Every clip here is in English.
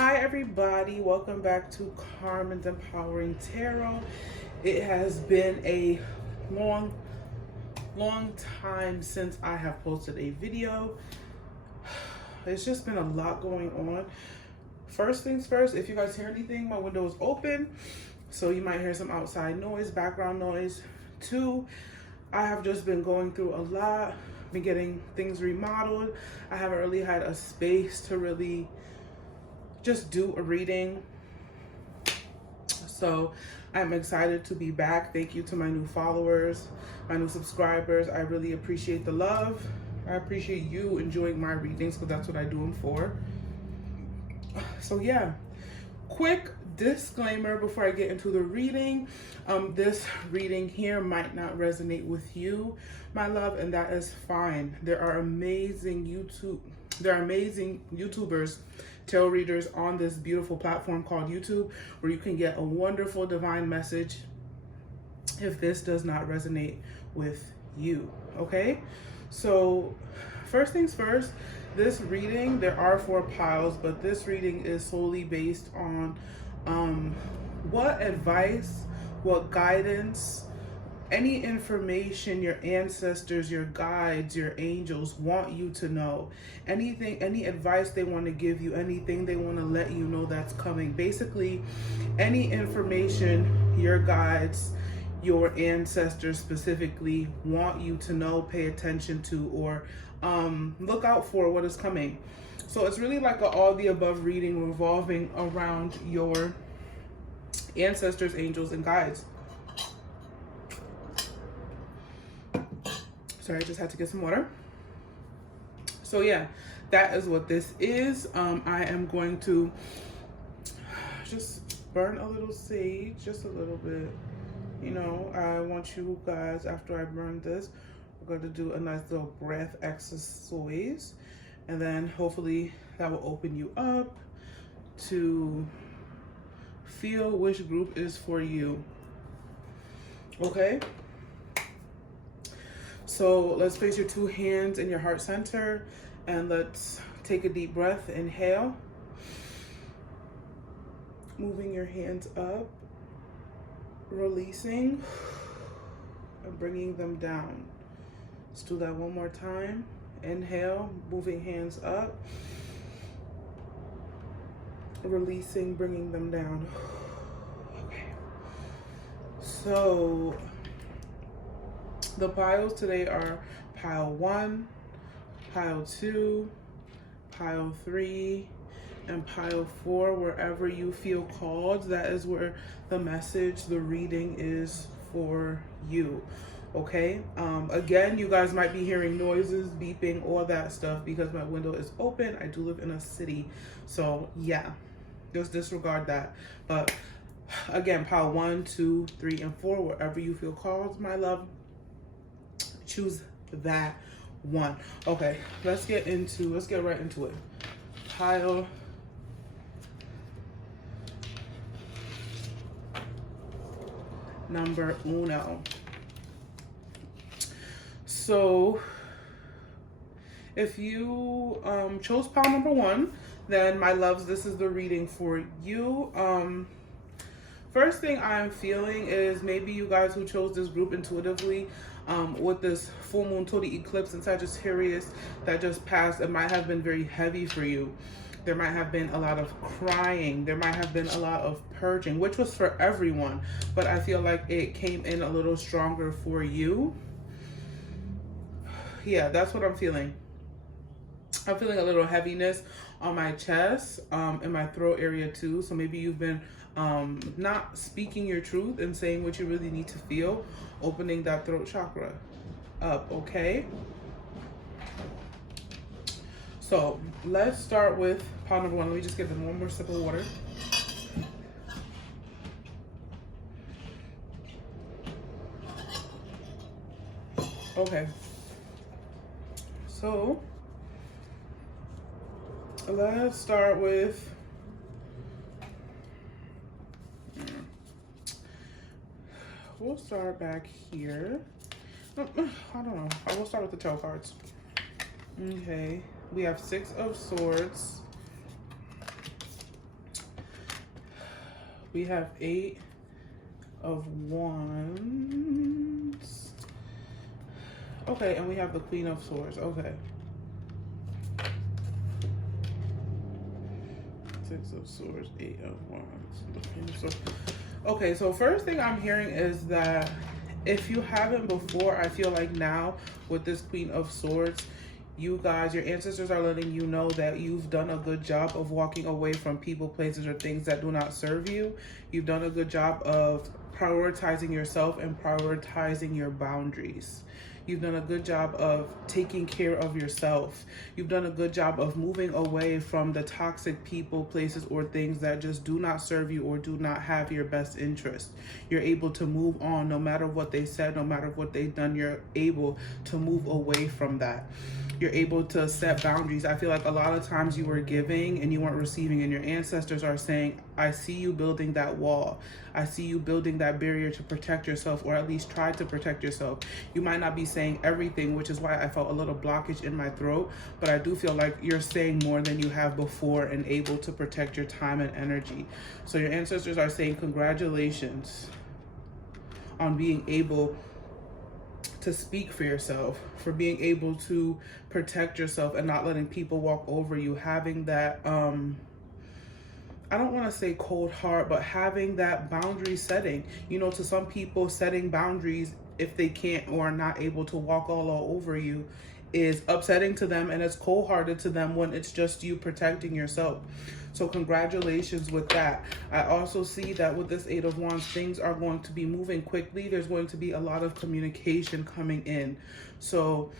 Hi everybody, welcome back to Carmen's Empowering Tarot. It has been a long time since I have posted a video. It's just been a lot going on. First things first, if you guys hear anything, my window is open, so you might hear some outside noise, background noise. Two, I have just been going through a lot, been getting things remodeled. I haven't really had a space to really just do a reading. So I'm excited to be back. Thank you to my new followers, my new subscribers. I really appreciate the love. I appreciate you enjoying my readings because that's what I do them for. So yeah, quick disclaimer before I get into the reading. This reading here might not resonate with you, my love, and that is fine. There are amazing YouTubers, tarot readers on this beautiful platform called YouTube, where you can get a wonderful divine message if this does not resonate with you. Okay, so first things first, this reading, there are 4 piles, but this reading is solely based on what advice, what guidance, any information your ancestors, your guides, your angels want you to know. Anything, any advice they want to give you, anything they want to let you know that's coming. Basically, any information your guides, your ancestors specifically want you to know, pay attention to, or look out for what is coming. So it's really like an all the above reading revolving around your ancestors, angels, and guides. Sorry, I just had to get some water. So yeah, that is what this is. I am going to just burn a little sage, just a little bit. You know, I want you guys, after I burn this, we're going to do a nice little breath exercise. And then hopefully that will open you up to feel which group is for you. Okay? So let's place your 2 hands in your heart center and let's take a deep breath. Inhale. Moving your hands up, releasing, and bringing them down. Let's do that one more time. Inhale, moving hands up, releasing, bringing them down. Okay. So the piles today are pile 1, pile 2, pile 3, and pile 4. Wherever you feel called, that is where the message, the reading is for you. Okay, again, you guys might be hearing noises, beeping, all that stuff because my window is open. I do live in a city, so yeah, just disregard that. But again, pile 1, 2, 3, and 4, wherever you feel called, my love, choose that one. Okay, let's get right into it. Pile number 1. So if you chose pile number 1, then my loves, this is the reading for you. First thing I'm feeling is maybe you guys who chose this group intuitively, with this full moon total eclipse in Sagittarius that just passed, it might have been very heavy for you. There might have been a lot of crying. There might have been a lot of purging, which was for everyone, but I feel like it came in a little stronger for you. Yeah, that's what I'm feeling. I'm feeling a little heaviness on my chest, in my throat area too. So maybe you've been not speaking your truth and saying what you really need to feel, opening that throat chakra up, okay? So let's start with pile number 1. Let me just give them one more sip of water. Okay. So let's start with we'll start back here. I don't know. I will start with the tarot cards. Okay. We have 6 of Swords, We have 8 of Wands. Okay, and we have the Queen of Swords. Okay. 6 of Swords, 8 of Wands, the Queen of Swords. Okay, so first thing I'm hearing is that if you haven't before, I feel like now with this Queen of Swords, you guys, your ancestors are letting you know that you've done a good job of walking away from people, places, or things that do not serve you. You've done a good job of prioritizing yourself and prioritizing your boundaries. You've done a good job of taking care of yourself. You've done a good job of moving away from the toxic people, places, or things that just do not serve you or do not have your best interest. You're able to move on no matter what they said, no matter what they've done. You're able to move away from that. You're able to set boundaries. I feel like a lot of times you were giving and you weren't receiving, and your ancestors are saying, I see you building that wall. I see you building that barrier to protect yourself, or at least try to protect yourself. You might not be saying everything, which is why I felt a little blockage in my throat, but I do feel like you're saying more than you have before and able to protect your time and energy. So your ancestors are saying congratulations on being able to speak for yourself, for being able to protect yourself and not letting people walk over you, having that I don't want to say cold heart, but having that boundary setting. You know, to some people, setting boundaries if they can't or are not able to walk all over you is upsetting to them, and it's cold-hearted to them when it's just you protecting yourself. So congratulations with that. I also see that with this 8 of Wands, things are going to be moving quickly. There's going to be a lot of communication coming in. So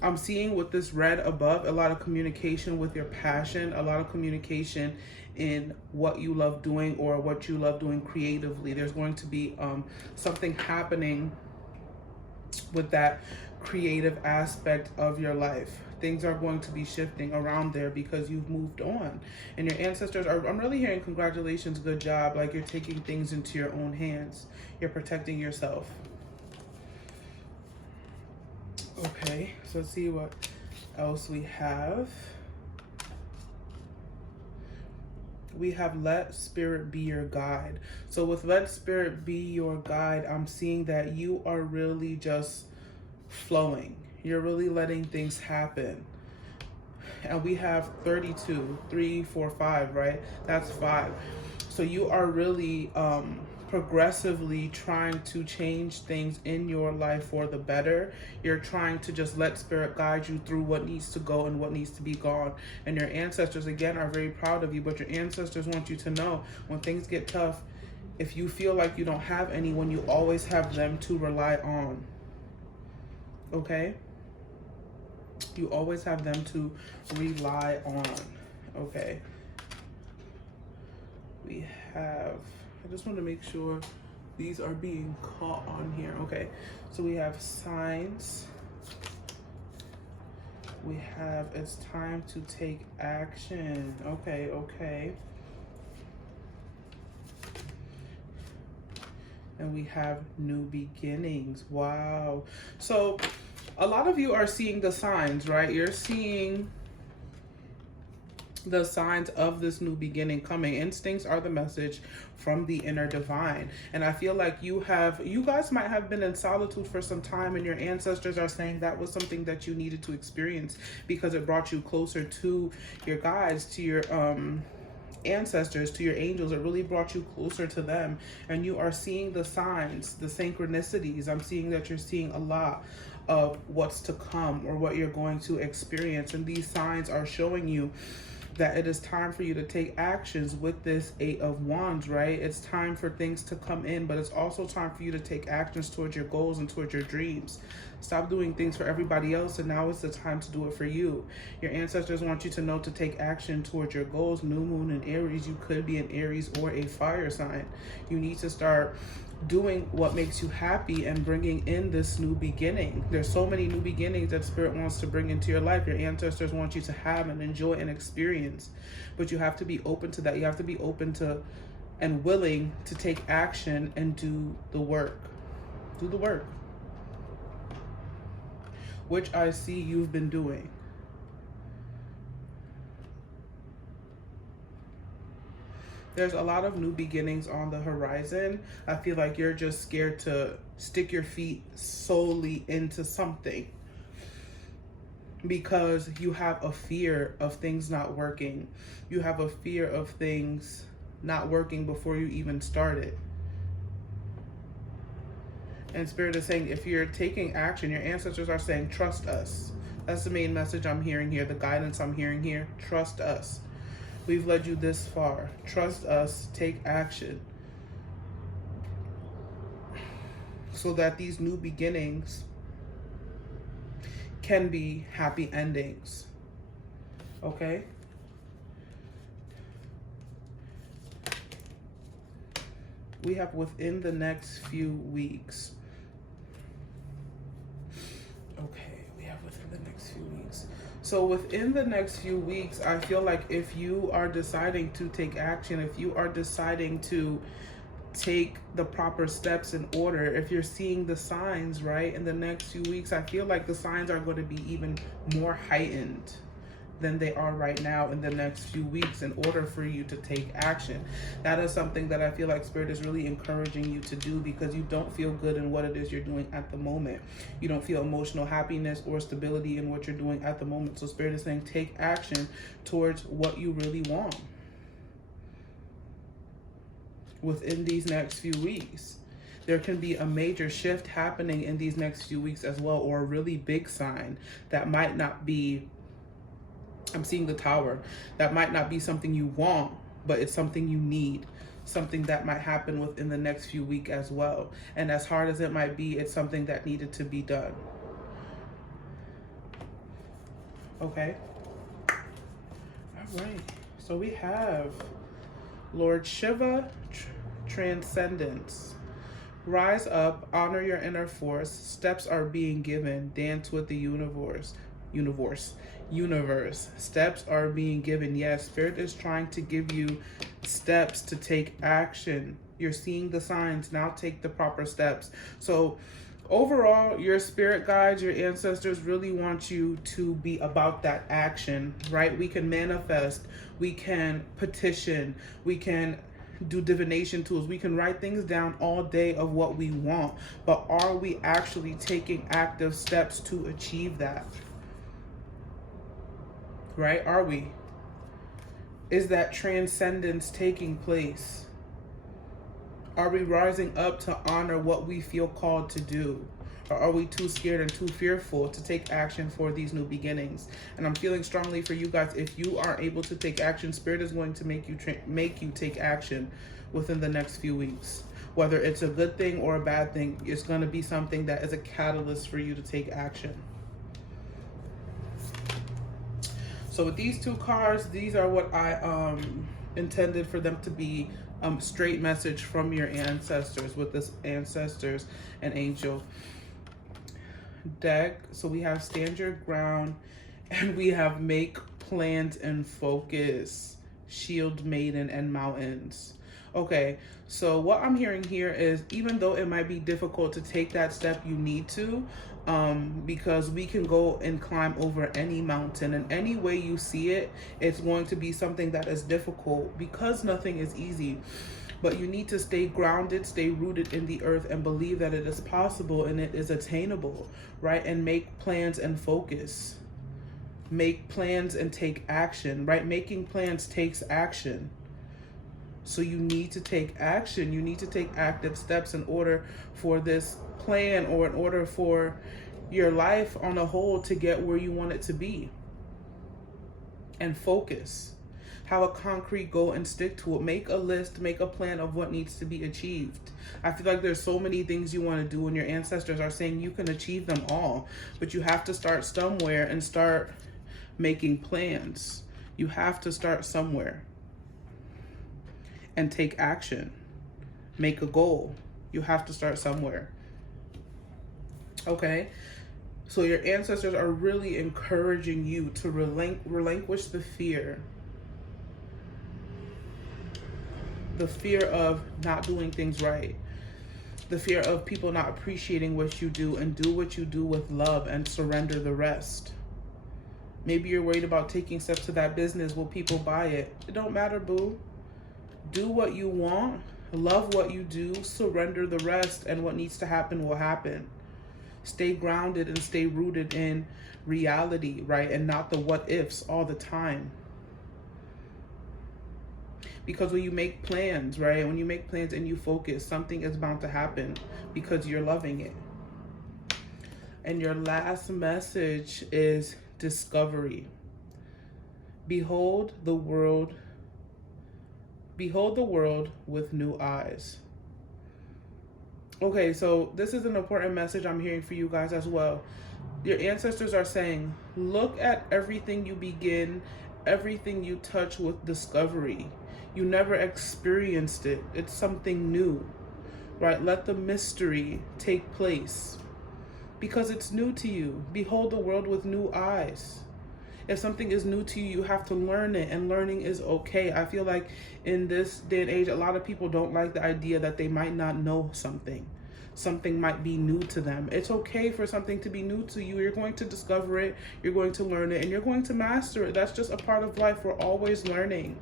I'm seeing with this red above, a lot of communication with your passion, a lot of communication in what you love doing or what you love doing creatively. There's going to be something happening with that creative aspect of your life. Things are going to be shifting around there because you've moved on. And your ancestors are, I'm really hearing congratulations, good job. Like you're taking things into your own hands. You're protecting yourself. Okay, so let's see what else we have. We have let spirit be your guide. So with let spirit be your guide, I'm seeing that you are really just flowing. You're really letting things happen. And we have 32, 3, 4, 5, right? That's 5. So you are really progressively trying to change things in your life for the better. You're trying to just let spirit guide you through what needs to go and what needs to be gone. And your ancestors, again, are very proud of you, but your ancestors want you to know when things get tough, if you feel like you don't have anyone, you always have them to rely on. Okay? You always have them to rely on. Okay? We have, I just want to make sure these are being caught on here. Okay, so we have signs. We have it's time to take action. Okay, okay. And we have new beginnings. Wow. So a lot of you are seeing the signs, right? You're seeing the signs of this new beginning coming. Instincts are the message from the inner divine. And I feel like you guys might have been in solitude for some time, and your ancestors are saying that was something that you needed to experience because it brought you closer to your guides, to your ancestors, to your angels. It really brought you closer to them, and you are seeing the signs, the synchronicities. I'm seeing that you're seeing a lot of what's to come or what you're going to experience, and these signs are showing you that it is time for you to take actions with this 8 of Wands, right? It's time for things to come in, but it's also time for you to take actions towards your goals and towards your dreams. Stop doing things for everybody else, and now is the time to do it for you. Your ancestors want you to know to take action towards your goals. New moon in Aries, you could be an Aries or a fire sign. You need to start doing what makes you happy and bringing in this new beginning. There's so many new beginnings that spirit wants to bring into your life. Your ancestors want you to have and enjoy and experience, but you have to be open to that. You have to be open to and willing to take action and do the work. Do the work, which I see you've been doing. There's a lot of new beginnings on the horizon. I feel like you're just scared to stick your feet solely into something because you have a fear of things not working. You have a fear of things not working before you even started. And Spirit is saying, if you're taking action, your ancestors are saying, trust us. That's the main message I'm hearing here, the guidance I'm hearing here. Trust us. We've led you this far. Trust us. Take action. So that these new beginnings can be happy endings. Okay? We have within the next few weeks. Okay, we have within the next few weeks. So within the next few weeks, I feel like if you are deciding to take action, if you are deciding to take the proper steps in order, if you're seeing the signs, right, in the next few weeks, I feel like the signs are going to be even more heightened than they are right now in the next few weeks in order for you to take action. That is something that I feel like Spirit is really encouraging you to do because you don't feel good in what it is you're doing at the moment. You don't feel emotional happiness or stability in what you're doing at the moment. So Spirit is saying take action towards what you really want within these next few weeks. There can be a major shift happening in these next few weeks as well, or a really big sign that might not be, I'm seeing the Tower, that might not be something you want, but it's something you need, something that might happen within the next few weeks as well. And as hard as it might be, it's something that needed to be done. Okay. All right. So we have Lord Shiva, Transcendence. Rise up, honor your inner force. Steps are being given. Dance with the universe. Steps are being given. Yes, Spirit is trying to give you steps to take action. You're seeing the signs. Now take the proper steps. So overall, your spirit guides, your ancestors really want you to be about that action, right? We can manifest, we can petition, we can do divination tools, we can write things down all day of what we want, but are we actually taking active steps to achieve that? Right? Are we? Is that transcendence taking place? Are we rising up to honor what we feel called to do? Or are we too scared and too fearful to take action for these new beginnings? And I'm feeling strongly for you guys, if you are able to take action, Spirit is going to make you take action within the next few weeks. Whether it's a good thing or a bad thing, it's going to be something that is a catalyst for you to take action. So with these two cards, these are what I intended for them to be, straight message from your ancestors with this ancestors and angel deck. So we have stand your ground, and we have make plans and focus, shield maiden, and mountains. Okay, so what I'm hearing here is, even though it might be difficult to take that step, you need to, because we can go and climb over any mountain, and any way you see it, it's going to be something that is difficult because nothing is easy. But you need to stay grounded, stay rooted in the earth, and believe that it is possible and it is attainable, right? And make plans and focus. Make plans and take action, right? Making plans takes action. So you need to take action. You need to take active steps in order for this plan, or in order for your life on a whole to get where you want it to be. And focus. Have a concrete goal and stick to it. Make a list, make a plan of what needs to be achieved. I feel like there's so many things you want to do, and your ancestors are saying you can achieve them all, but you have to start somewhere and start making plans. You have to start somewhere and take action. Make a goal. You have to start somewhere. Okay? So your ancestors are really encouraging you to relinquish the fear. The fear of not doing things right. The fear of people not appreciating what you do, and do what you do with love and surrender the rest. Maybe you're worried about taking steps to that business. Will people buy it? It don't matter, boo. Do what you want, love what you do, surrender the rest, and what needs to happen will happen. Stay grounded and stay rooted in reality, right? And not the what ifs all the time. Because when you make plans, right? When you make plans and you focus, something is bound to happen because you're loving it. And your last message is discovery. Behold the world with new eyes. Okay, so this is an important message I'm hearing for you guys as well. Your ancestors are saying, look at everything you begin, everything you touch with discovery. You never experienced it. It's something new, right? Let the mystery take place because it's new to you. Behold the world with new eyes. If something is new to you, you have to learn it, and learning is okay. I feel like in this day and age, a lot of people don't like the idea that they might not know something. Something might be new to them. It's okay for something to be new to you. You're going to discover it, you're going to learn it, and you're going to master it. That's just a part of life. We're always learning.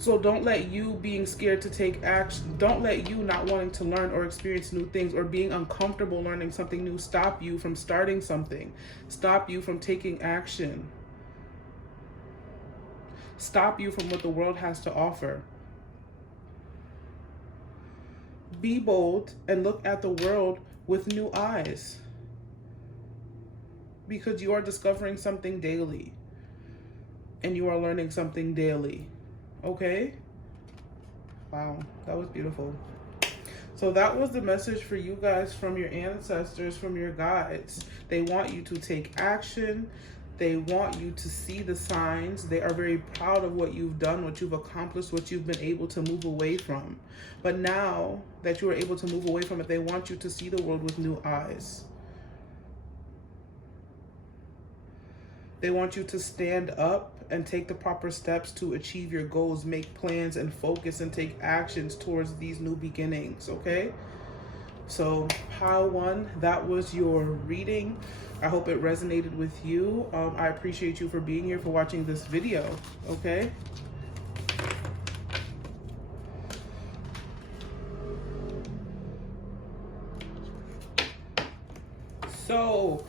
So don't let you being scared to take action, don't let you not wanting to learn or experience new things or being uncomfortable learning something new stop you from starting something, stop you from taking action, stop you from what the world has to offer. Be bold and look at the world with new eyes because you are discovering something daily and you are learning something daily. Okay? Wow, that was beautiful. So that was the message for you guys from your ancestors, from your guides. They want you to take action. They want you to see the signs. They are very proud of what you've done, what you've accomplished, what you've been able to move away from. But now that you are able to move away from it, they want you to see the world with new eyes. They want you to stand up and take the proper steps to achieve your goals, make plans and focus and take actions towards these new beginnings, okay? So pile 1, that was your reading. I hope it resonated with you. I appreciate you for being here, for watching this video, okay? So,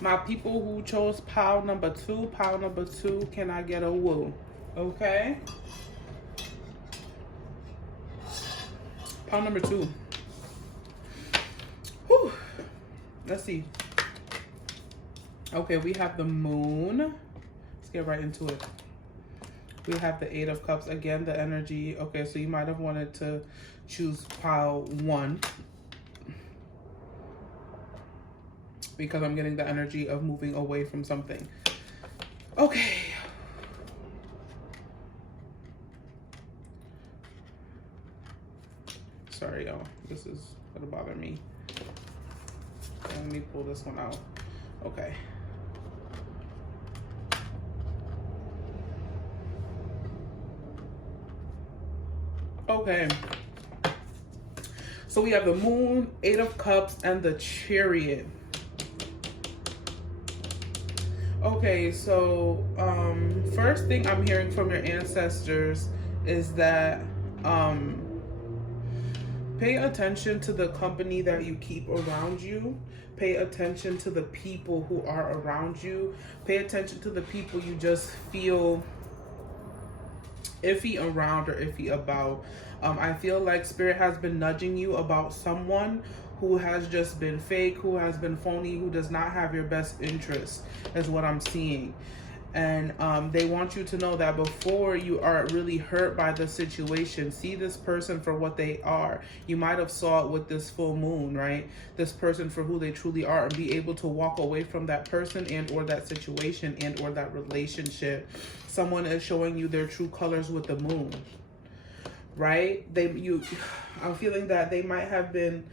my people who chose pile number 2, can I get a woo? Okay? Pile number 2. Whew. Let's see. Okay, we have the moon. Let's get right into it. We have the 8 of cups. Again, the energy. Okay, so you might have wanted to choose pile 1. Because I'm getting the energy of moving away from something. Okay. Sorry, y'all. This is gonna bother me. Let me pull this one out. Okay. Okay. So we have the moon, 8 of cups, and the chariot. Okay, so first thing I'm hearing from your ancestors is that pay attention to the company that you keep around you. Pay attention to the people who are around you. Pay attention to the people you just feel iffy around or iffy about. I feel like Spirit has been nudging you about someone who has just been fake, who has been phony, who does not have your best interest, is what I'm seeing. And they want you to know that before you are really hurt by the situation, see this person for what they are. You might have saw it with this full moon, right? This person for who they truly are, and be able to walk away from that person and or that situation and or that relationship. Someone is showing you their true colors with the moon, right? I'm feeling that they might have been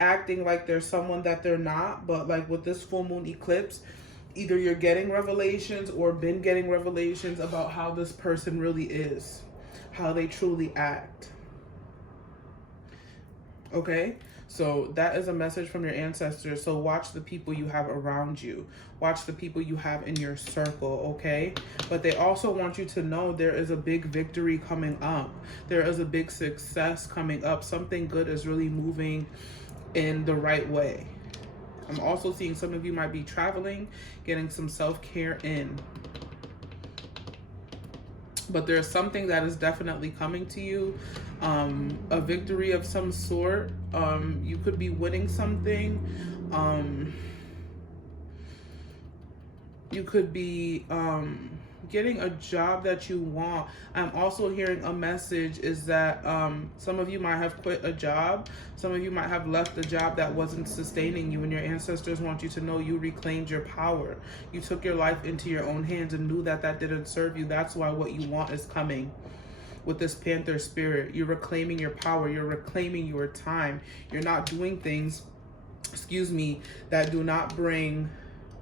acting like there's someone that they're not, but like with this full moon eclipse, either you're getting revelations or been getting revelations about how this person really is, how they truly act. Okay, So that is a message from your ancestors. So watch the people you have around you. Watch the people you have in your circle, okay? But they also want you to know there is a big victory coming up. There is a big success coming up. Something good is really moving in the right way. I'm also seeing some of you might be traveling, getting some self-care in. But there's something that is definitely coming to you, a victory of some sort. You could be winning something. You could be getting a job that you want. I'm also hearing a message is that some of you might have quit a job. Some of you might have left a job that wasn't sustaining you, and your ancestors want you to know you reclaimed your power. You took your life into your own hands and knew that that didn't serve you. That's why what you want is coming. With this Panther spirit, you're reclaiming your power. You're reclaiming your time. You're not doing things, that do not bring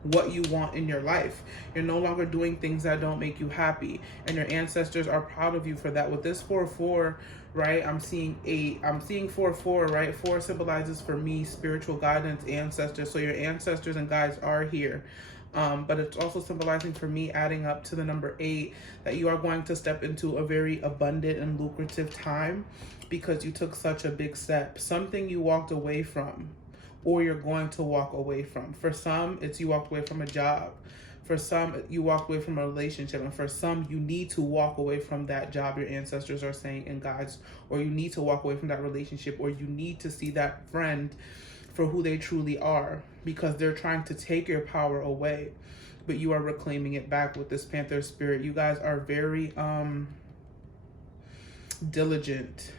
what you want in your life. You're no longer doing things that don't make you happy, and your ancestors are proud of you for that. With this 4-4, right, I'm seeing 8, I'm seeing 4-4, right? 4 symbolizes for me spiritual guidance, ancestors. So your ancestors and guides are here. But it's also symbolizing for me, adding up to the number 8, that you are going to step into a very abundant and lucrative time because you took such a big step. Something you walked away from, or you're going to walk away from. For some, it's you walked away from a job. For some, you walked away from a relationship. And for some, you need to walk away from that job, your ancestors are saying, and guides, or you need to walk away from that relationship, or you need to see that friend for who they truly are, because they're trying to take your power away, but you are reclaiming it back with this Panther spirit. You guys are very diligent.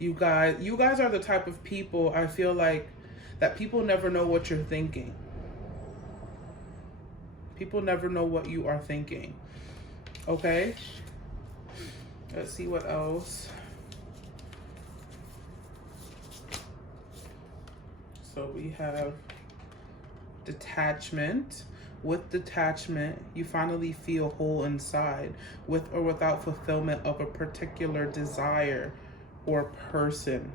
You guys are the type of people, I feel like, that people never know what you're thinking. People never know what you are thinking. Okay? Let's see what else. So we have detachment. With detachment, you finally feel whole inside, with or without fulfillment of a particular desire or person.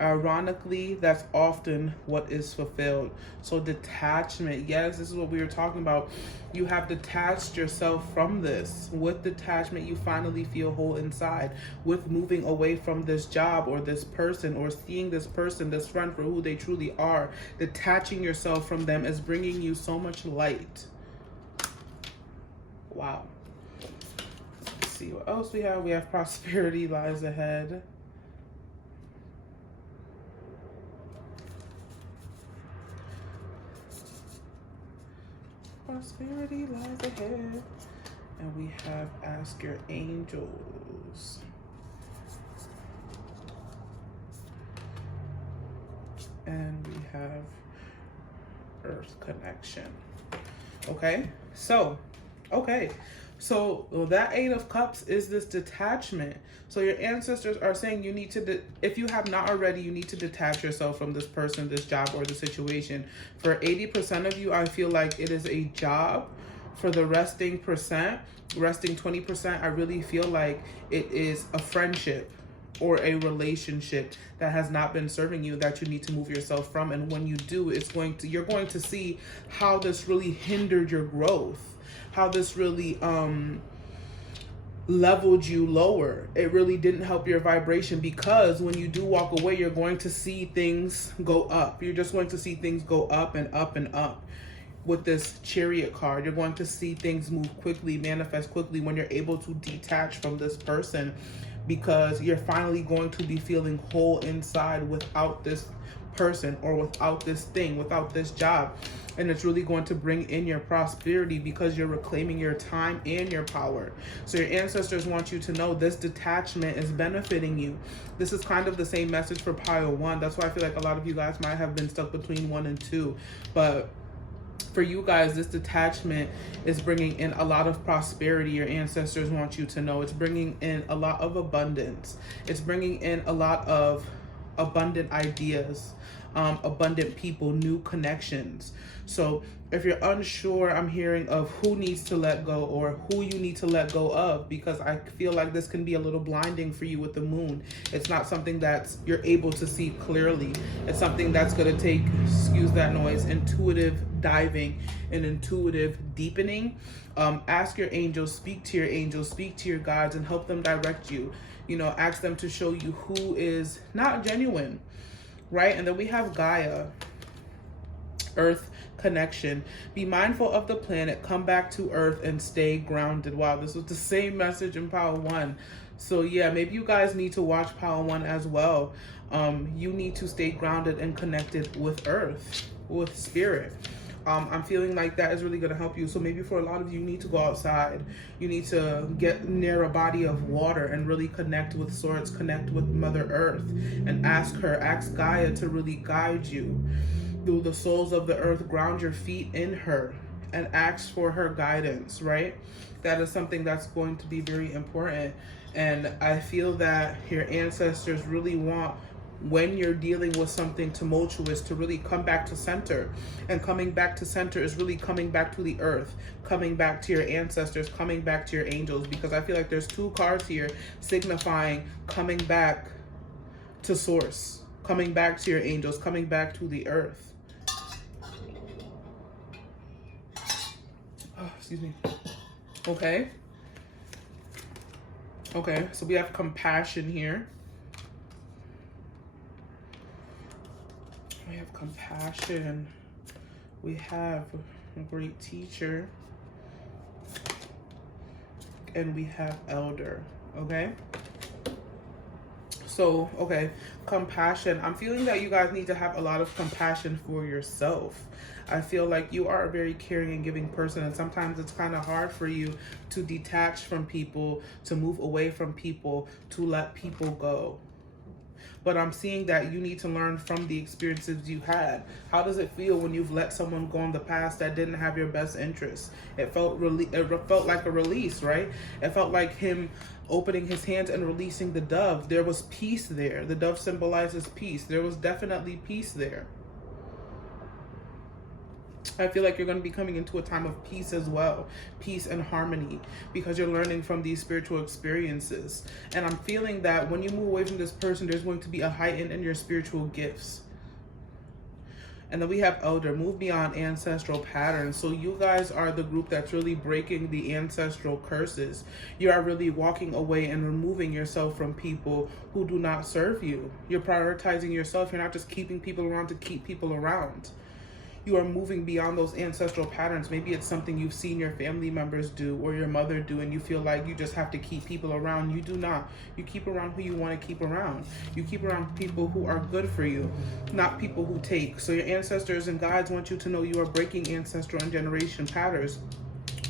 Ironically, that's often what is fulfilled. So detachment, yes, this is what we were talking about. You have detached yourself from this. With detachment, you finally feel whole inside. With moving away from this job or this person, or seeing this person, this friend, for who they truly are, detaching yourself from them is bringing you so much light. Wow. Let's see what else we have. We have prosperity lies ahead. Prosperity lies ahead. And we have ask your angels. And we have earth connection. Okay, so that 8 of Cups is this detachment. So your ancestors are saying you need to, if you have not already, you need to detach yourself from this person, this job, or the situation. For 80% of you, I feel like it is a job. For the resting 20%, I really feel like it is a friendship or a relationship that has not been serving you, that you need to move yourself from. And when you do, you're going to see how this really hindered your growth, how this really leveled you lower. It really didn't help your vibration, because when you do walk away, you're going to see things go up. You're just going to see things go up and up and up. With this Chariot card, you're going to see things move quickly, manifest quickly when you're able to detach from this person, because you're finally going to be feeling whole inside without this person, or without this thing, without this job. And it's really going to bring in your prosperity, because you're reclaiming your time and your power. So your ancestors want you to know this detachment is benefiting you. This is kind of the same message for pile 1. That's why I feel like a lot of you guys might have been stuck between 1 and 2. But for you guys, this detachment is bringing in a lot of prosperity. Your ancestors want you to know it's bringing in a lot of abundance. It's bringing in a lot of abundant ideas, abundant people, new connections. So if you're unsure, I'm hearing of who needs to let go or who you need to let go of, because I feel like this can be a little blinding for you with the moon. It's not something that you're able to see clearly. It's something that's going to take, excuse that noise, intuitive diving and intuitive deepening. Ask your angels, speak to your angels, speak to your guides, and help them direct you. You know, ask them to show you who is not genuine, right? And then we have Gaia, Earth connection. Be mindful of the planet, come back to Earth, and stay grounded. Wow, this was the same message in Power 1. So yeah, maybe you guys need to watch Power 1 as well. You need to stay grounded and connected with Earth, with Spirit. I'm feeling like that is really going to help you. So maybe for a lot of you, you need to go outside. You need to get near a body of water and really connect with Source, connect with Mother Earth, and ask Gaia to really guide you through the soles of the earth. Ground your feet in her and ask for her guidance, right? That is something that's going to be very important. And I feel that your ancestors really want, when you're dealing with something tumultuous, to really come back to center. And coming back to center is really coming back to the earth, coming back to your ancestors, coming back to your angels, because I feel like there's 2 cards here signifying coming back to Source, coming back to your angels, coming back to the earth. Oh, excuse me. Okay. Okay, so we have compassion here. We have compassion. We have a great teacher. And we have elder, okay? So, okay, compassion. I'm feeling that you guys need to have a lot of compassion for yourself. I feel like you are a very caring and giving person, and sometimes it's kind of hard for you to detach from people, to move away from people, to let people go. But I'm seeing that you need to learn from the experiences you had. How does it feel when you've let someone go in the past that didn't have your best interests? It felt like a release, right? It felt like him opening his hands and releasing the dove. There was peace there. The dove symbolizes peace. There was definitely peace there. I feel like you're going to be coming into a time of peace as well. Peace and harmony, because you're learning from these spiritual experiences. And I'm feeling that when you move away from this person, there's going to be a heighten in your spiritual gifts. And then we have elder, move beyond ancestral patterns. So you guys are the group that's really breaking the ancestral curses. You are really walking away and removing yourself from people who do not serve you. You're prioritizing yourself. You're not just keeping people around to keep people around. You are moving beyond those ancestral patterns. Maybe it's something you've seen your family members do or your mother do, and you feel like you just have to keep people around. You do not. You keep around who you want to keep around. You keep around people who are good for you, not people who take. So your ancestors and guides want you to know you are breaking ancestral and generation patterns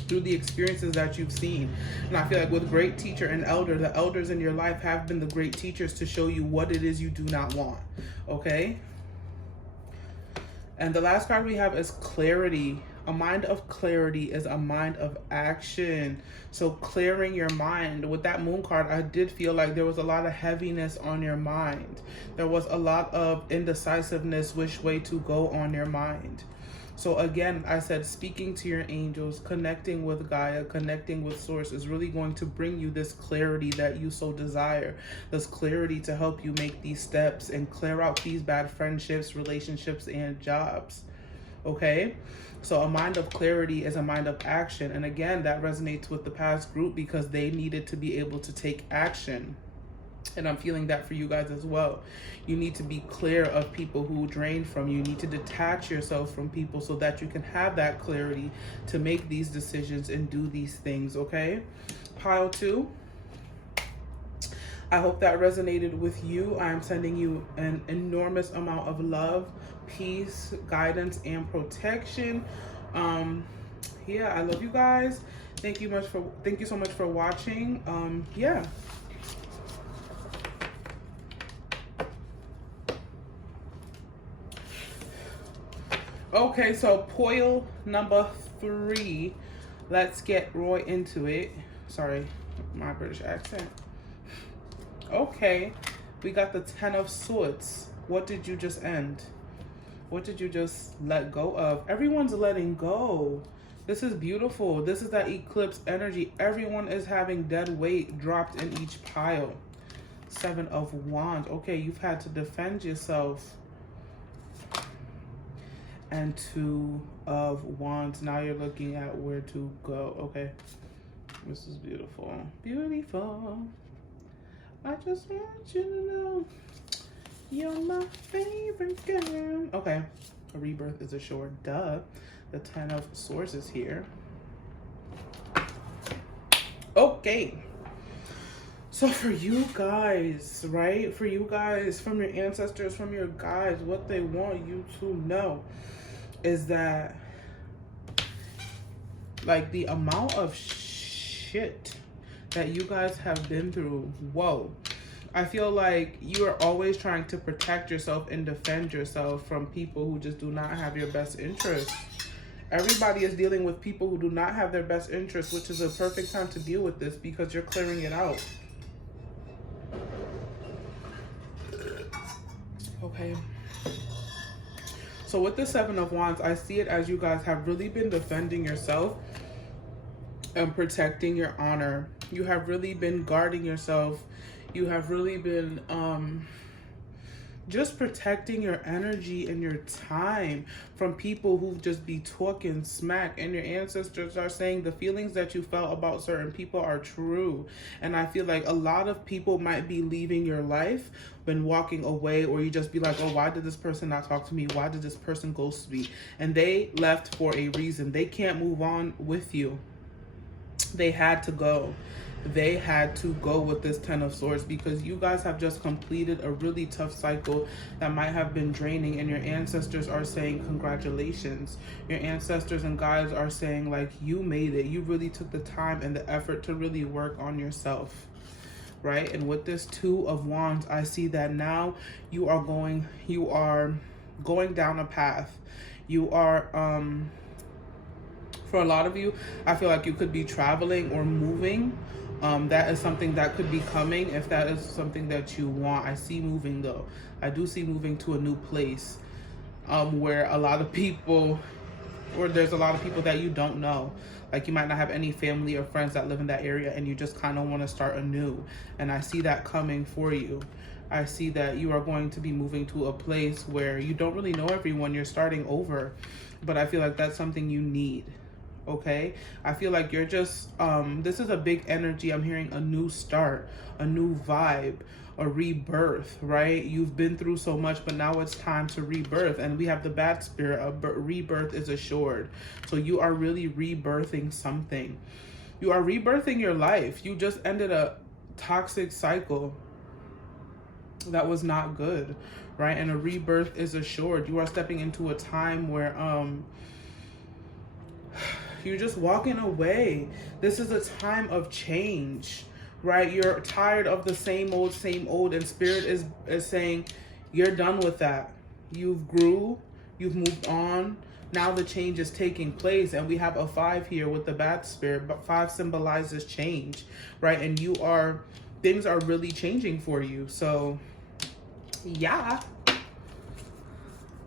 through the experiences that you've seen. And I feel like with great teacher and elder, the elders in your life have been the great teachers to show you what it is you do not want. Okay? And the last card we have is clarity. A mind of clarity is a mind of action. So clearing your mind. With that moon card, I did feel like there was a lot of heaviness on your mind. There was a lot of indecisiveness, which way to go on your mind. So again, I said speaking to your angels, connecting with Gaia, connecting with Source is really going to bring you this clarity that you so desire. This clarity to help you make these steps and clear out these bad friendships, relationships, and jobs. Okay? So a mind of clarity is a mind of action. And again, that resonates with the past group because they needed to be able to take action. And I'm feeling that for you guys as well. You need to be clear of people who drain from you. You need to detach yourself from people so that you can have that clarity to make these decisions and do these things, okay? Pile 2. I hope that resonated with you. I am sending you an enormous amount of love, peace, guidance, and protection. Yeah, I love you guys. Thank you so much for watching. Yeah. Okay, so Poil number 3. Let's get right into it. Sorry, my British accent. Okay, we got the 10 of Swords. What did you just end? What did you just let go of? Everyone's letting go. This is beautiful. This is that eclipse energy. Everyone is having dead weight dropped in each pile. 7 of Wands. Okay, you've had to defend yourself. And 2 of Wands. Now you're looking at where to go. Okay. This is beautiful. Beautiful. I just want you to know you're my favorite girl. Okay. A rebirth is assured. Duh. The 10 of Swords is here. Okay. So for you guys, right? For you guys, from your ancestors, from your guides, what they want you to know is that, like, the amount of shit that you guys have been through, whoa. I feel like you are always trying to protect yourself and defend yourself from people who just do not have your best interest. Everybody is dealing with people who do not have their best interest, which is a perfect time to deal with this because you're clearing it out. Okay. So with the 7 of Wands, I see it as you guys have really been defending yourself and protecting your honor. You have really been guarding yourself. You have really been just protecting your energy and your time from people who just be talking smack. And your ancestors are saying the feelings that you felt about certain people are true. And I feel like a lot of people might be leaving your life, been walking away, or you just be like, oh, why did this person not talk to me? Why did this person ghost me? And they left for a reason. They can't move on with you. They had to go. They had to go with this 10 of Swords because you guys have just completed a really tough cycle that might have been draining, and your ancestors are saying congratulations. Your ancestors and guides are saying, like, you made it. You really took the time and the effort to really work on yourself, right? And with this 2 of Wands, I see that now you are going down a path. You are for a lot of you, I feel like you could be traveling or moving. That is something that could be coming if that is something that you want. I see moving though. I do see moving to a new place where a lot of people, or there's a lot of people that you don't know. Like you might not have any family or friends that live in that area and you just kind of want to start anew. And I see that coming for you. I see that you are going to be moving to a place where you don't really know everyone. You're starting over. But I feel like that's something you need. Okay, I feel like you're just this is a big energy. I'm hearing a new start, a new vibe, a rebirth, right? You've been through so much, but now it's time to rebirth. And we have the bad spirit of rebirth is assured. So you are really rebirthing something. You are rebirthing your life. You just ended a toxic cycle that was not good, right? And a rebirth is assured. You are stepping into a time where you're just walking away. This is a time of change, right? You're tired of the same old, and spirit is saying you're done with that. You've grew, you've moved on. Now the change is taking place, and we have a 5 here with the bad spirit, but 5 symbolizes change, right? And things are really changing for you. So yeah,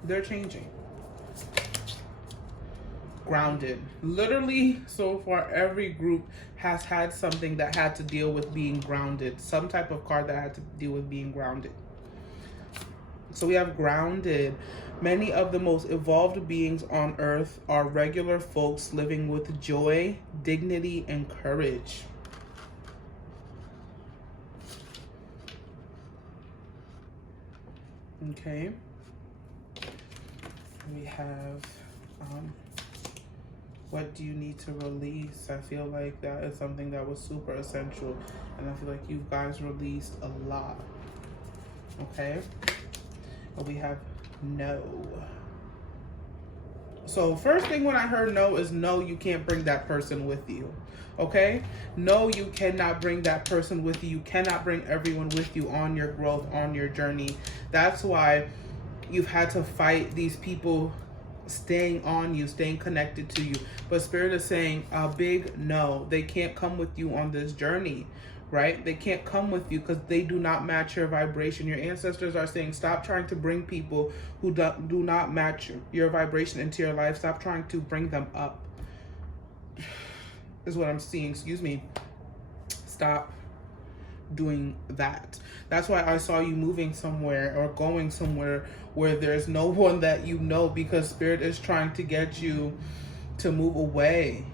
they're changing. Grounded. Literally, so far, every group has had something that had to deal with being grounded. Some type of card that had to deal with being grounded. So we have grounded. Many of the most evolved beings on earth are regular folks living with joy, dignity, and courage. Okay. We have what do you need to release? I feel like that is something that was super essential, and I feel like you guys released a lot. Okay. But we have no. So first thing when I heard no is no, you can't bring that person with you. Okay? No, you cannot bring that person with you. You cannot bring everyone with you on your growth, on your journey. That's why you've had to fight these people staying on you, staying connected to you. But spirit is saying a big no. They can't come with you on this journey, right? They can't come with you because they do not match your vibration. Your ancestors are saying, stop trying to bring people who do not match your vibration into your life. Stop trying to bring them up, is what I'm seeing. Excuse me. Stop doing that. That's why I saw you moving somewhere or going somewhere where there's no one that you know, because Spirit is trying to get you to move away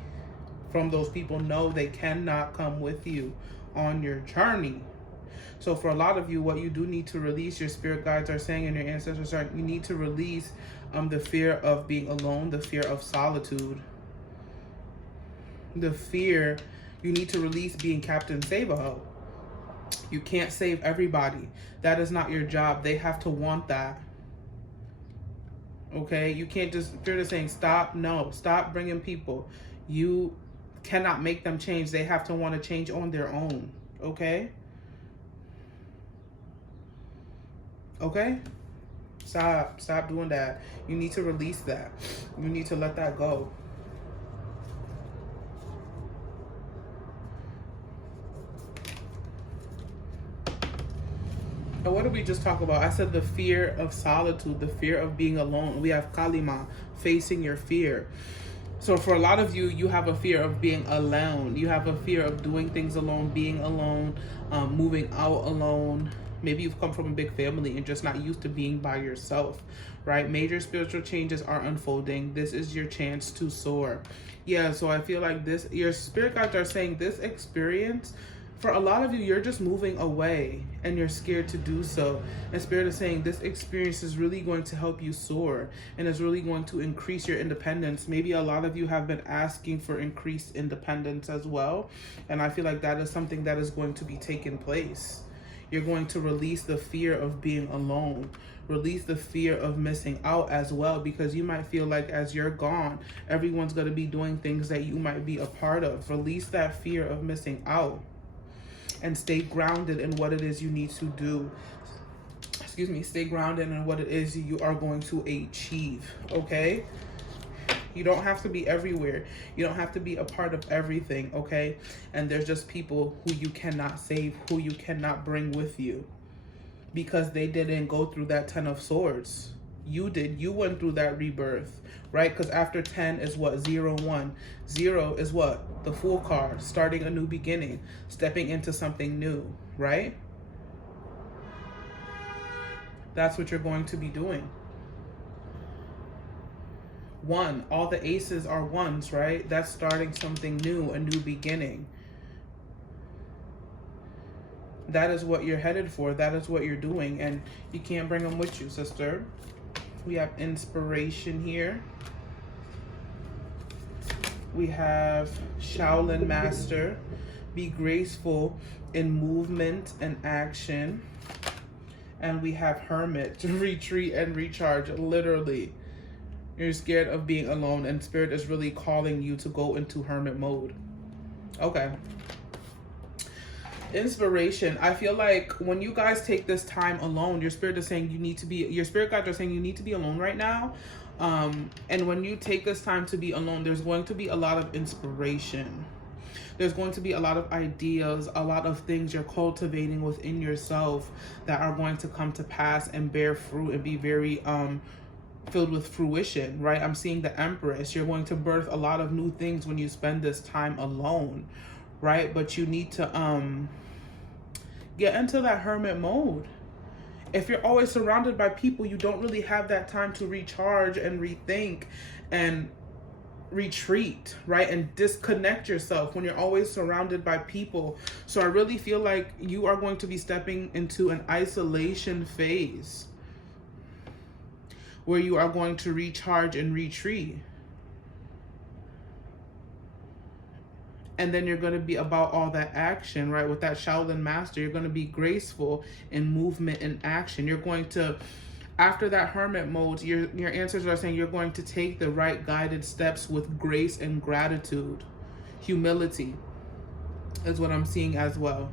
from those people. No, they cannot come with you on your journey. So for a lot of you, what you do need to release, your spirit guides are saying, and your ancestors are, you need to release the fear of being alone, the fear of solitude, the fear. You need to release being Captain Save-A-Ho. You can't save everybody. That is not your job. They have to want that. Okay? You can't just, Spirit is saying, stop. No, stop bringing people. You cannot make them change. They have to want to change on their own. Okay? Okay? Stop doing that. You need to release that. You need to let that go. And what did we just talk about? I said the fear of solitude, the fear of being alone. We have Kalima, facing your fear. So for a lot of you, you have a fear of being alone. You have a fear of doing things alone, being alone, moving out alone. Maybe you've come from a big family and just not used to being by yourself, right? Major spiritual changes are unfolding. This is your chance to soar. Yeah, so I feel like this, your spirit guides are saying this experience, for a lot of you, you're just moving away and you're scared to do so. And Spirit is saying this experience is really going to help you soar and is really going to increase your independence. Maybe a lot of you have been asking for increased independence as well. And I feel like that is something that is going to be taking place. You're going to release the fear of being alone. Release the fear of missing out as well, because you might feel like as you're gone, everyone's going to be doing things that you might be a part of. Release that fear of missing out. And stay grounded in what it is you need to do. Excuse me, stay grounded in what it is you are going to achieve, okay? You don't have to be everywhere. You don't have to be a part of everything, okay? And there's just people who you cannot save, who you cannot bring with you, because they didn't go through that 10 of Swords. You did. You went through that rebirth, right? Because after 10 is what? 0, 1. 0 is what? The Fool card, starting a new beginning, stepping into something new, right? That's what you're going to be doing. 1, all the aces are ones, right? That's starting something new, a new beginning. That is what you're headed for. That is what you're doing. And you can't bring them with you, sister. We have Inspiration here. We have Shaolin Master. Be graceful in movement and action. And we have Hermit. Retreat and recharge. Literally. You're scared of being alone, and Spirit is really calling you to go into hermit mode. Okay. Inspiration. I feel like when you guys take this time alone, your spirit is saying you need to be, your spirit guides are saying you need to be alone right now. And when you take this time to be alone, there's going to be a lot of inspiration. There's going to be a lot of ideas, a lot of things you're cultivating within yourself that are going to come to pass and bear fruit and be very filled with fruition, right? I'm seeing the Empress. You're going to birth a lot of new things when you spend this time alone, right? But you need to get into that hermit mode. If you're always surrounded by people, you don't really have that time to recharge and rethink and retreat, right? And disconnect yourself when you're always surrounded by people. So I really feel like you are going to be stepping into an isolation phase where you are going to recharge and retreat. And then you're going to be about all that action, right? With that Shaolin Master, you're going to be graceful in movement and action. You're going to, after that hermit mode, your ancestors are saying you're going to take the right guided steps with grace and gratitude. Humility is what I'm seeing as well.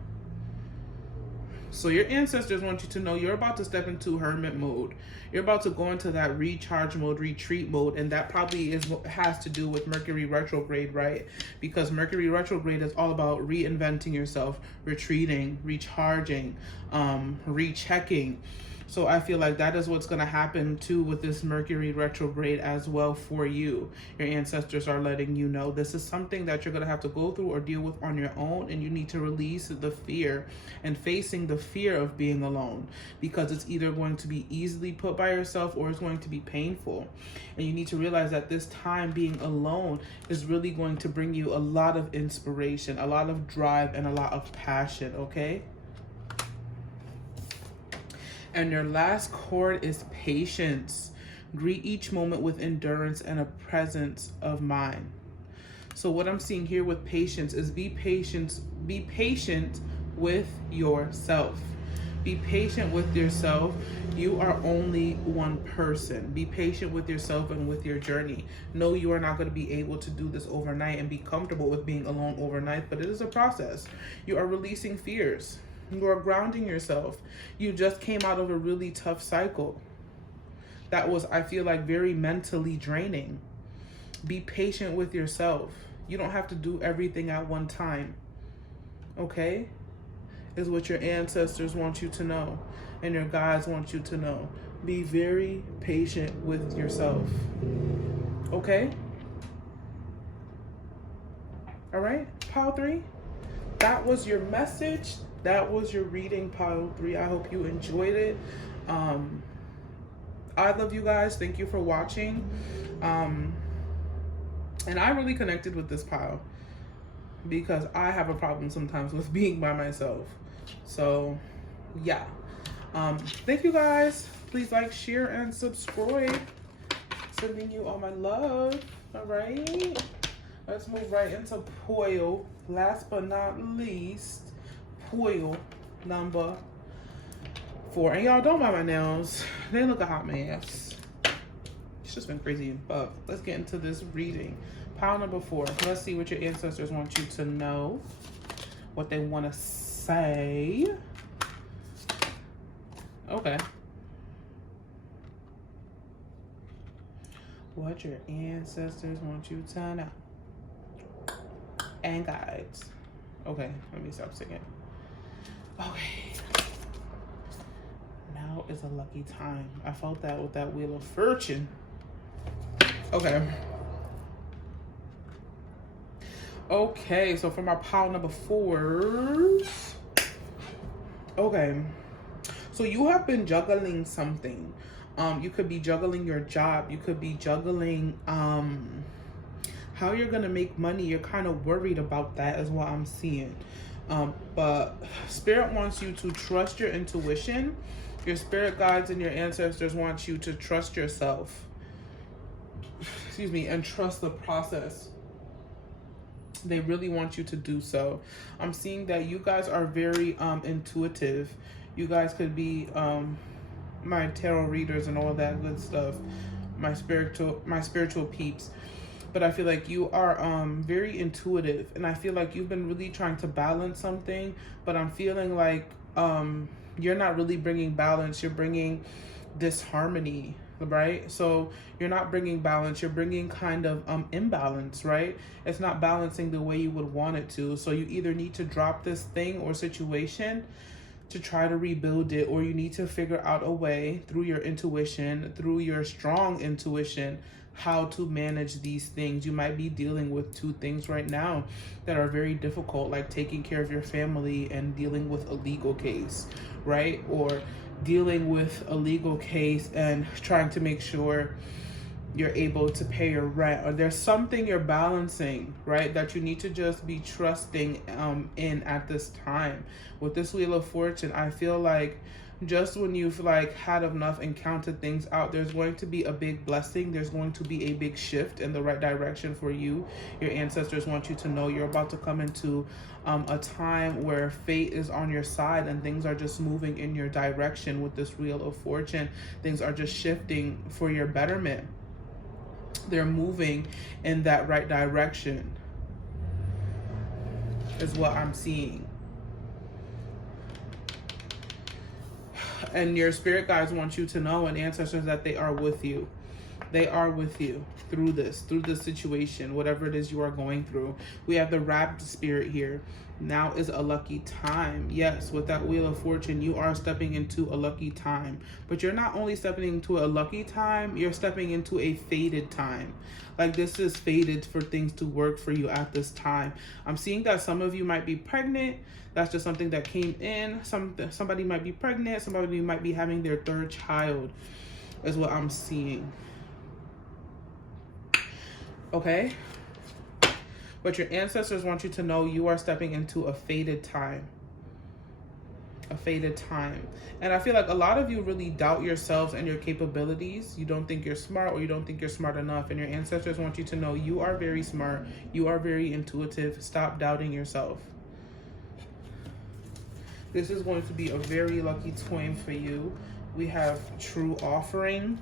So your ancestors want you to know you're about to step into hermit mode. You're about to go into that recharge mode, retreat mode, and that probably is what has to do with Mercury retrograde, right? Because Mercury retrograde is all about reinventing yourself, retreating, recharging, rechecking. So I feel like that is what's going to happen too with this Mercury retrograde as well for you. Your ancestors are letting you know this is something that you're going to have to go through or deal with on your own, and you need to release the fear and facing the fear of being alone, because it's either going to be easily put by yourself or it's going to be painful. And you need to realize that this time being alone is really going to bring you a lot of inspiration, a lot of drive, and a lot of passion, okay? And your last chord is patience. Greet each moment with endurance and a presence of mind. So what I'm seeing here with patience is be patient with yourself. Be patient with yourself. You are only one person. Be patient with yourself and with your journey. No, you are not going to be able to do this overnight and be comfortable with being alone overnight, but it is a process. You are releasing fears. You are grounding yourself. You just came out of a really tough cycle. That was, I feel like, very mentally draining. Be patient with yourself. You don't have to do everything at one time. Okay? Is what your ancestors want you to know. And your guides want you to know. Be very patient with yourself. Okay? All right? Pile 3. That was your message. That was your reading, pile 3. I hope you enjoyed it. I love you guys. Thank you for watching. And I really connected with this pile because I have a problem sometimes with being by myself. So, yeah. Thank you guys. Please like, share, and subscribe. Sending you all my love. All right. Let's move right into Poil. Last but not least, Poil number 4. And y'all, don't mind my nails. They look a hot mess. It's just been crazy. But let's get into this reading. Pile number 4. Let's see what your ancestors want you to know. What they want to say. Okay. What your ancestors want you to know. And guides. Okay, let me stop singing. Okay. Now is a lucky time. I felt that with that Wheel of Fortune. Okay. Okay, so for my pile number 4. Okay. So you have been juggling something. You could be juggling your job. You could be juggling how you're gonna make money. You're kind of worried about that is what I'm seeing. But Spirit wants you to trust your intuition. Your spirit guides and your ancestors want you to trust yourself. Excuse me, and trust the process. They really want you to do so. I'm seeing that you guys are very intuitive. You guys could be my tarot readers and all that good stuff. My spiritual peeps. But I feel like you are very intuitive, and I feel like you've been really trying to balance something, but I'm feeling like you're not really bringing balance. You're bringing disharmony, right? So you're not bringing balance. You're bringing kind of imbalance, right? It's not balancing the way you would want it to. So you either need to drop this thing or situation to try to rebuild it, or you need to figure out a way through your intuition, through your strong intuition, how to manage these things. You might be dealing with 2 things right now that are very difficult, like taking care of your family and dealing with a legal case, right? Or dealing with a legal case and trying to make sure you're able to pay your rent, or there's something you're balancing, right, that you need to just be trusting in at this time. With this Wheel of Fortune, I feel like just when you've like had enough and counted things out, there's going to be a big blessing. There's going to be a big shift in the right direction for you. Your ancestors want you to know you're about to come into a time where fate is on your side and things are just moving in your direction. With this Wheel of Fortune, things are just shifting for your betterment. They're moving in that right direction is what I'm seeing. And your spirit guides want you to know, and ancestors, that they are with you. They are with you through this situation, whatever it is you are going through. We have the wrapped spirit here. Now is a lucky time. Yes, with that wheel of fortune, you are stepping into a lucky time. But you're not only stepping into a lucky time, you're stepping into a fated time. Like, this is fated for things to work for you at this time. I'm seeing that some of you might be pregnant. That's just something that came in. Somebody might be pregnant. Somebody might be having their third child, is what I'm seeing. Okay? But your ancestors want you to know you are stepping into a fated time. A fated time. And I feel like a lot of you really doubt yourselves and your capabilities. You don't think you're smart, or you don't think you're smart enough. And your ancestors want you to know you are very smart. You are very intuitive. Stop doubting yourself. This is going to be a very lucky time for you. We have true offering.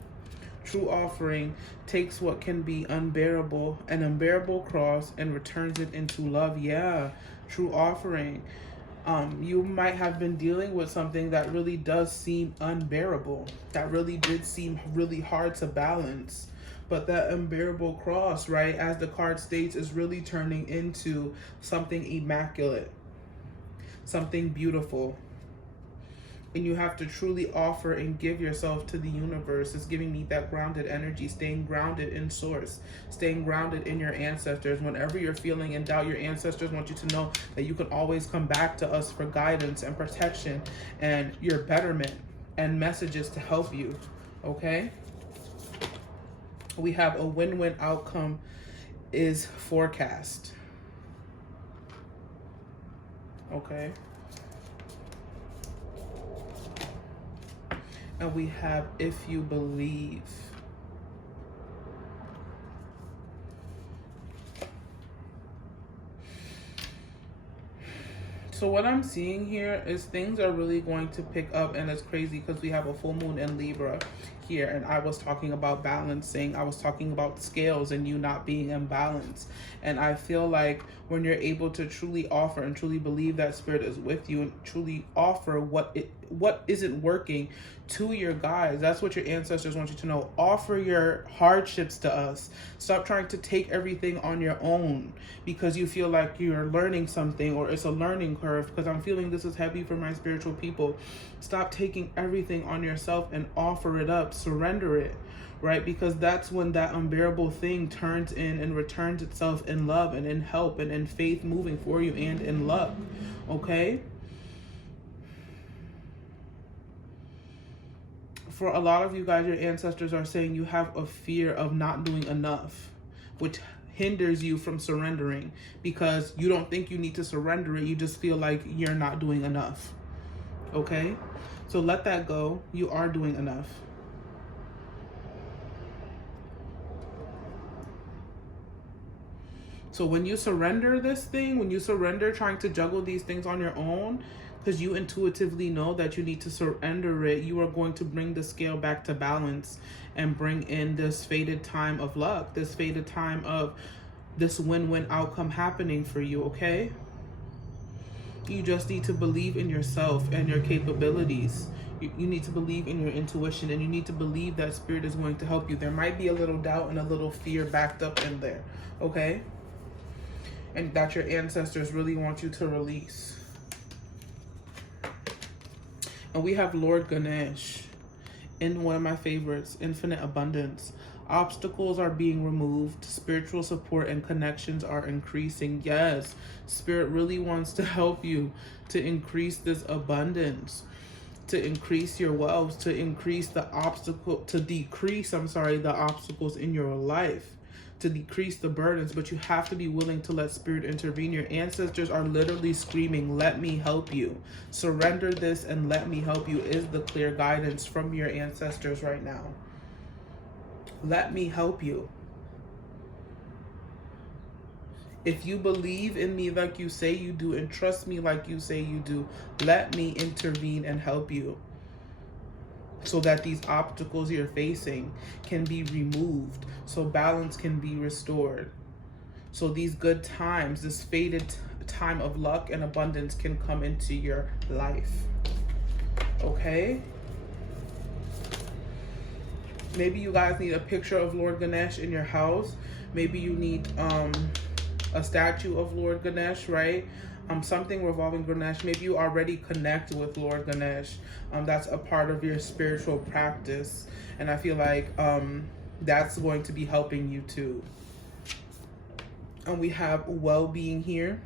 True offering takes what can be unbearable, an unbearable cross, and returns it into love. Yeah, true offering. You might have been dealing with something that really does seem unbearable, that really did seem really hard to balance. But that unbearable cross, right, as the card states, is really turning into something immaculate, something beautiful. And you have to truly offer and give yourself to the universe. It's giving me that grounded energy, staying grounded in source, staying grounded in your ancestors. Whenever you're feeling in doubt, your ancestors want you to know that you can always come back to us for guidance and protection and your betterment and messages to help you. Okay? We have a win-win outcome is forecast. Okay? And we have if you believe. So what I'm seeing here is things are really going to pick up, and it's crazy because we have a full moon in Libra here, and I was talking about balancing. I was talking about scales and you not being in balance. And I feel like when you're able to truly offer and truly believe that spirit is with you and truly offer what isn't working to your guides, that's what your ancestors want you to know. Offer your hardships to us. Stop trying to take everything on your own because you feel like you're learning something or it's a learning curve, because I'm feeling this is heavy for my spiritual people. Stop taking everything on yourself and offer it up. Surrender it, right? Because that's when that unbearable thing turns in and returns itself in love and in help and in faith moving for you and in luck. Okay? For a lot of you guys, your ancestors are saying you have a fear of not doing enough, which hinders you from surrendering because you don't think you need to surrender it. You just feel like you're not doing enough. Okay? So let that go. You are doing enough. So when you surrender this thing, when you surrender trying to juggle these things on your own, because you intuitively know that you need to surrender it, you are going to bring the scale back to balance and bring in this fated time of luck, this fated time of this win-win outcome happening for you, okay? You just need to believe in yourself and your capabilities. You need to believe in your intuition, and you need to believe that spirit is going to help you. There might be a little doubt and a little fear backed up in there, okay? And that your ancestors really want you to release. And we have Lord Ganesh in one of my favorites, infinite abundance. Obstacles are being removed. Spiritual support and connections are increasing. Yes, spirit really wants to help you to increase this abundance, to increase your wealth, to increase the decrease the obstacles in your life, to decrease the burdens. But you have to be willing to let spirit intervene. Your ancestors are literally screaming, let me help you. Surrender this and let me help you is the clear guidance from your ancestors right now. Let me help you. If you believe in me like you say you do and trust me like you say you do, let me intervene and help you so that these obstacles you're facing can be removed, so balance can be restored, so these good times, this fated of luck and abundance can come into your life. Okay? Maybe you guys need a picture of Lord Ganesh in your house. Maybe you need a statue of Lord Ganesh, right? Something revolving Ganesh. Maybe you already connect with Lord Ganesh. That's a part of your spiritual practice. And I feel like that's going to be helping you too. And we have well-being here.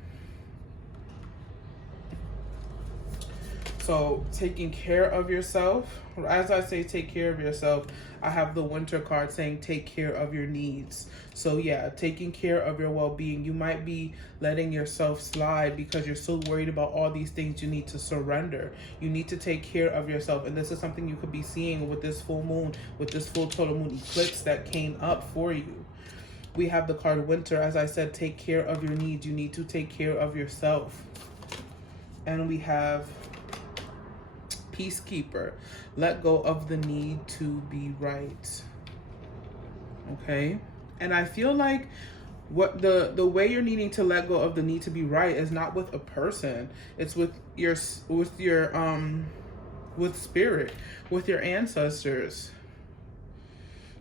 So taking care of yourself. As I say, take care of yourself, I have the winter card saying take care of your needs. So yeah, taking care of your well-being. You might be letting yourself slide because you're so worried about all these things you need to surrender. You need to take care of yourself. And this is something you could be seeing with this full moon, with this full total moon eclipse that came up for you. We have the card winter. As I said, take care of your needs. You need to take care of yourself. And we have peacekeeper. Let go of the need to be right. Okay? And I feel like what the way you're needing to let go of the need to be right is not with a person. It's with your with spirit, with your ancestors.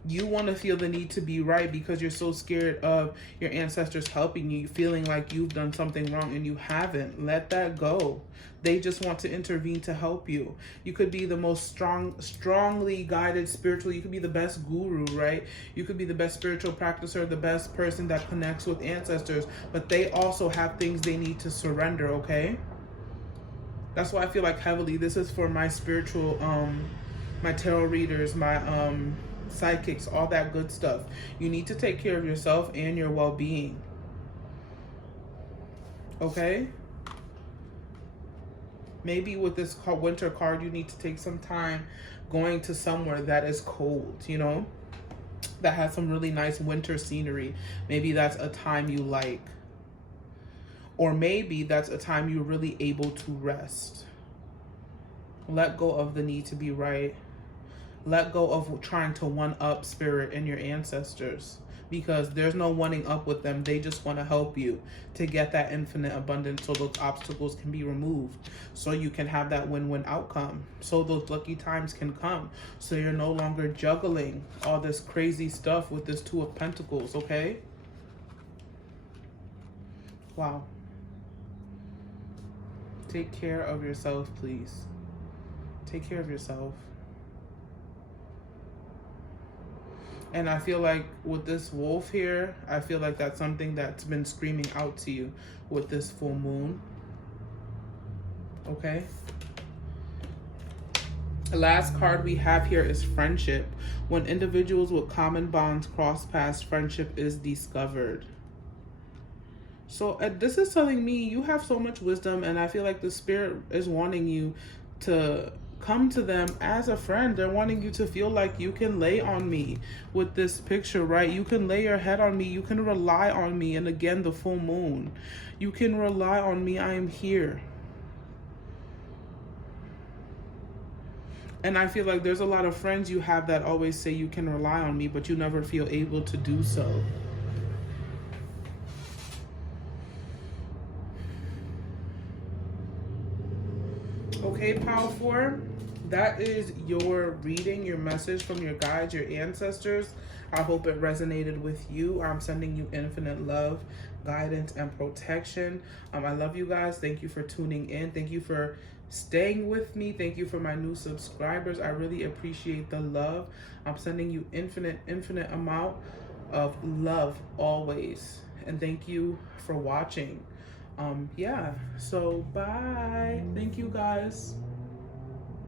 You want to feel the need to be right because you're so scared of your ancestors helping you, feeling like you've done something wrong and you haven't. Let that go. They just want to intervene to help you. You could be the most strongly guided spiritual. You could be the best guru, right? You could be the best spiritual practitioner, the best person that connects with ancestors, but they also have things they need to surrender, okay? That's why I feel like heavily this is for my spiritual, my tarot readers, my psychics, all that good stuff. You need to take care of yourself and your well-being. Okay? Maybe with this winter card, you need to take some time going to somewhere that is cold, you know, that has some really nice winter scenery. Maybe that's a time you like. Or maybe that's a time you're really able to rest. Let go of the need to be right. Let go of trying to one-up spirit and your ancestors, because there's no one-ing up with them. They just want to help you to get that infinite abundance so those obstacles can be removed, so you can have that win-win outcome, so those lucky times can come, so you're no longer juggling all this crazy stuff with this Two of Pentacles, okay? Wow. Take care of yourself, please. Take care of yourself. And I feel like with this wolf here, I feel like that's something that's been screaming out to you with this full moon. Okay? The last card we have here is friendship. When individuals with common bonds cross paths, friendship is discovered. So this is telling me you have so much wisdom, and I feel like the spirit is wanting you to come to them as a friend. They're wanting you to feel like you can lay on me with this picture, right? You can lay your head on me. You can rely on me. And again, the full moon. You can rely on me. I am here. And I feel like there's a lot of friends you have that always say you can rely on me, but you never feel able to do so. Okay, Pile 4, that is your reading, your message from your guides, your ancestors. I hope it resonated with you. I'm sending you infinite love, guidance, and protection. I love you guys. Thank you for tuning in. Thank you for staying with me. Thank you for my new subscribers. I really appreciate the love. I'm sending you infinite amount of love always. And thank you for watching. Yeah, so bye. Thank you guys.